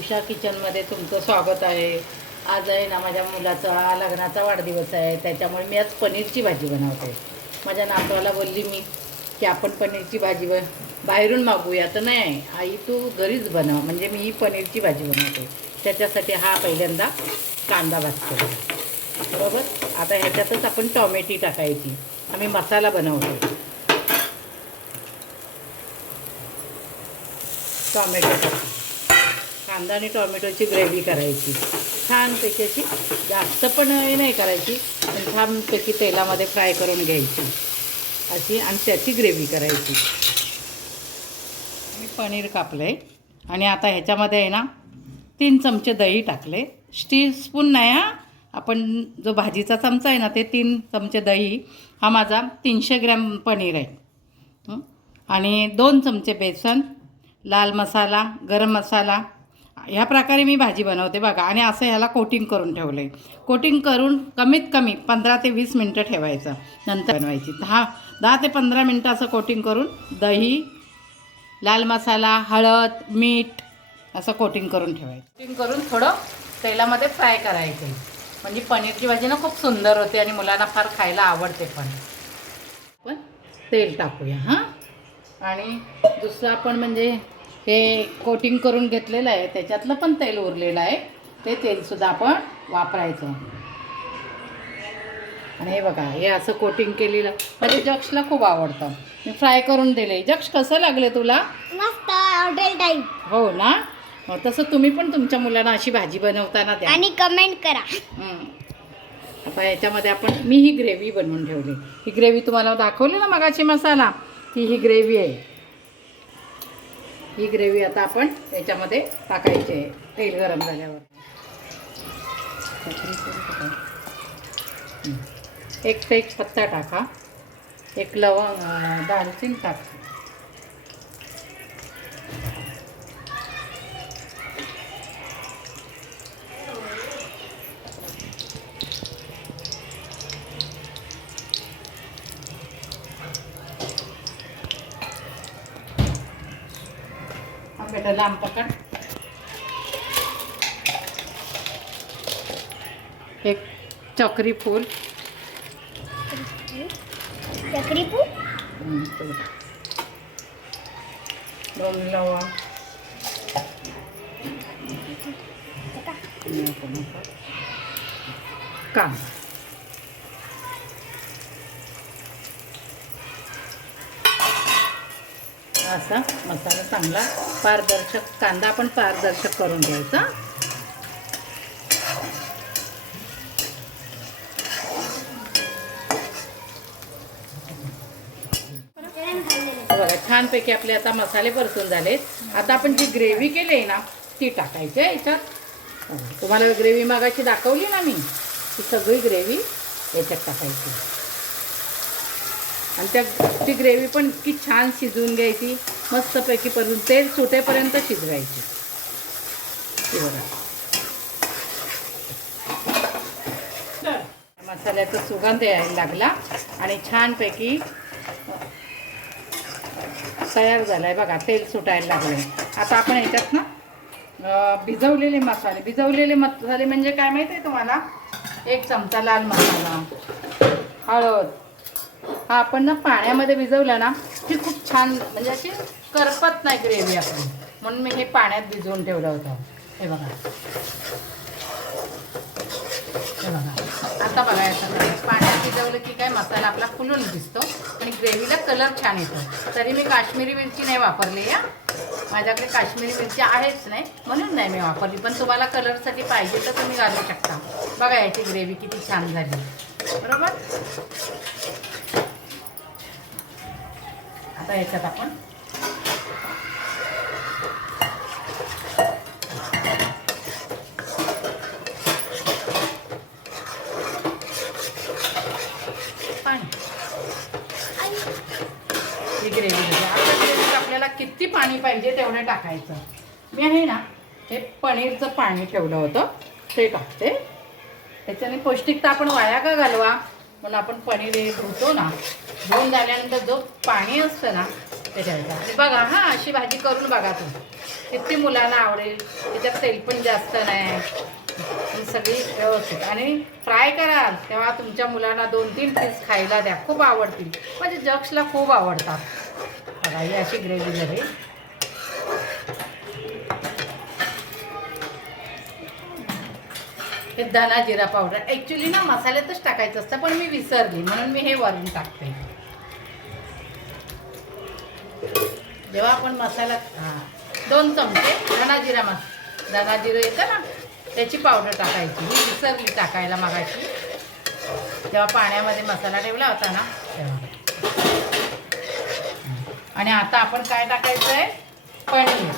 उषा किचनमध्ये तुमचं स्वागत आहे। आज आहे ना माझ्या मुलाचा लग्नाचा वाढदिवस आहे, त्याच्यामुळे मी आज पनीरची भाजी बनवते। माझ्या नातवाला बोलली मी की आपण पनीरची भाजी बाहेरून मागूया, तर नाही आई तू घरीच बनव, म्हणजे मी ही पनीरची भाजी बनवते। त्याच्यासाठी हा पहिल्यांदा कांदा भाजतो बरोबर। आता ह्याच्यातच आपण टोमॅटो टाकायची, आम्ही मसाला बनवतो। टोमॅटो कांदा आणि टोमॅटोची ग्रेव्ही करायची छानपैकी, अशी जास्त पण नाही करायची, पण छानपैकी तेलामध्ये फ्राय करून घ्यायची अशी, आणि त्याची ग्रेव्ही करायची। मी पनीर कापलं आहे आणि आता ह्याच्यामध्ये आहे ना 3 चमचे दही टाकले, स्टील स्पून नाही हा, आपण जो भाजीचा चमचा आहे ना ते 3 चमचे दही। हा माझा 300 ग्रॅम पनीर आहे। आणि 2 चमचे बेसन, लाल मसाला, गरम मसाला, ह्या प्रकारे मी भाजी बनवते बघा। आणि असं ह्याला कोटिंग करून ठेवलं आहे। कोटिंग करून कमीत कमी 15 ते 20 मिनटं ठेवायचं, नंतर बनवायची। 10 ते 15 मिनटं असं कोटिंग करून दही, लाल मसाला, हळद, मीठ असं कोटिंग करून ठेवायचं। कोटिंग करून थोडं तेलामध्ये फ्राय करायचं, म्हणजे पनीरची भाजी ना खूप सुंदर होते आणि मुलांना फार खायला आवडते। पण तेल टाकूया हां। आणि दुसरं आपण म्हणजे हे कोटिंग करून घेतलेलं आहे, त्याच्यातलं पण तेल उरलेलं आहे, ते तेलसुद्धा आपण वापरायचं। आणि हे बघा, हे असं कोटिंग केलेलं म्हणजे जक्षला खूप आवडतं, मी फ्राय करून दिले। जक्ष कसं लागले तुला? मस्त, हॉटेल टाईप। हो ना, तसं तुम्ही पण तुमच्या मुलांना अशी भाजी बनवताना द्या आणि कमेंट करा। आता याच्यामध्ये आपण मी ही ग्रेव्ही बनवून ठेवली, ही ग्रेव्ही तुम्हाला दाखवली ना मगाची मसाला, ती ही ग्रेव्ही आहे। ही ग्रेव्ही आता आपण याच्यामध्ये टाकायची आहे तेल गरम झाल्यावर। एक तेजपत्ता टाका, एक लवंग, दालचिनी टाका, बेटा लांब पकड, एक चक्री फूल, चक्री फूल, 2 लवंग, कांदा, असा मसाला चांगला पारदर्शक, कांदा आपण पारदर्शक करून घ्यायचा। बघा छानपैकी आपले आता मसाले परतून झाले। आता आपण जी ग्रेव्ही केली आहे ना ती टाकायची आहे याच्यात। तुम्हाला ग्रेव्ही मागाची दाखवली ना मी, ती सगळी ग्रेव्ही याच्यात टाकायची, आणि ती ग्रेव्ही पण इतकी छान शिजवून घ्यायची, मस्तपैकी परतून तेल सुटेपर्यंत शिजवायची। हे बघा मसाल्याचा सुगंध यायला लागला आणि छानपैकी तयार झाला आहे बघा, तेल सुटायला लागले। आता आपण ह्याच्यात ना भिजवलेले मसाले म्हणजे काय माहिती आहे तुम्हाला? 1 चमचा लाल मसाला, हळद, हा आपण ना पाण्यामध्ये भिजवला ना की खूप छान, म्हणजे अशी करपत नाही ग्रेव्ही आपली, म्हणून मी हे पाण्यात भिजवून ठेवलं होतं। हे बघा, हे बघा, आता बघा याचं पाण्यात भिजवलं की काय मसाला आपला फुलून दिसतो आणि ग्रेव्हीला कलर छान येतो। तरी मी काश्मीरी मिरची नाही वापरली या, माझ्याकडे काश्मीरी मिरची आहेच नाही म्हणून नाही मी वापरली, पण तुम्हाला कलरसाठी पाहिजे तर तुम्ही घालू शकता। बघा याची ग्रेव्ही किती छान झाली बरोबर। आता याच्यात आपण पाणी, ही ग्रेव्ही आता ग्रेव्हीत आपल्याला किती पाणी पाहिजे तेवढं टाकायचं। मी आहे ना हे पनीरचं पाणी ठेवलं होतं ते टाकते, त्याच्याने पौष्टिकता आपण वाया का घालवा, म्हणून आपण पनीर हे धुतो ना, धुवून झाल्यानंतर जो पाणी असतं ना ते ठेवायचं. बघा हां, अशी भाजी करून बघा तुम्ही, किती मुलांना आवडेल. त्याच्यात तेल पण जास्त नाही, ही सगळी व्यवस्थित. आणि फ्राय कराल तेव्हा तुमच्या मुलांना 2-3 पीस खायला द्या, खूप आवडतील. म्हणजे जक्सला खूप आवडतात. बघा ही अशी ग्रेव्ही झाली. हे धना जिरा पावडर ॲक्च्युली ना मसाल्यातच टाकायचं असतं, पण मी विसरली म्हणून मी हे वरून टाकते. जेव्हा आपण मसाला 2 चमचे धना जिरं येतं ना त्याची पावडर टाकायची. मी विसरली टाकायला मगाशी, जेव्हा पाण्यामध्ये मसाला ठेवला होता ना तेव्हा. आणि आता आपण काय टाकायचं आहे, पनीर.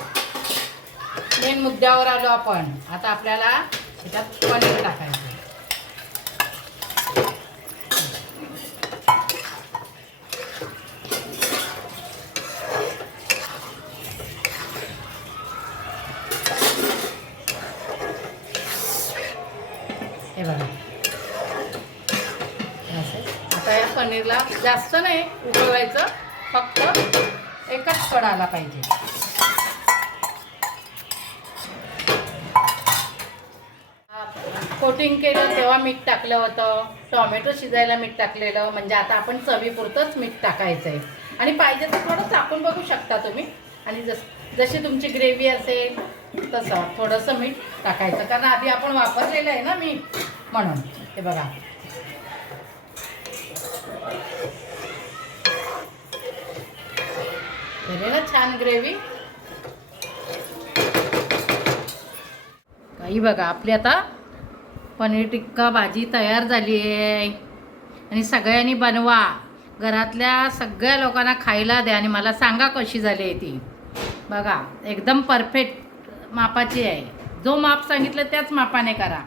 मेन मुद्द्यावर आलो आपण. आता आपल्याला त्याच्यात पनीर टाकायचं. हे बघा आता या पनीरला जास्त नाही उकळवायचं, फक्त एकच कड आला पाहिजे. कोटिंग केलं तेव्हा मीठ टाकलं होतं, टॉमॅटो शिजायला मीठ टाकलेलं. म्हणजे आता आपण चवीपुरतंच मीठ टाकायचं आहे. आणि पाहिजे तर थोडं चाकून बघू शकता तुम्ही. आणि जशी तुमची ग्रेव्ही असेल तसं थोडंसं मीठ टाकायचं, कारण आधी आपण वापरलेलं आहे ना मीठ, म्हणून. हे बघा झाली ना छान ग्रेव्ही. काही बघा आपली आता पनीर टिक्का भाजी तयार झाली आहे. आणि सगळ्यांनी बनवा, घरातल्या सगळ्या लोकांना खायला द्या आणि मला सांगा कशी झाली आहे ती. बघा एकदम परफेक्ट मापाची आहे. जो माप सांगितलं त्याच मापाने करा.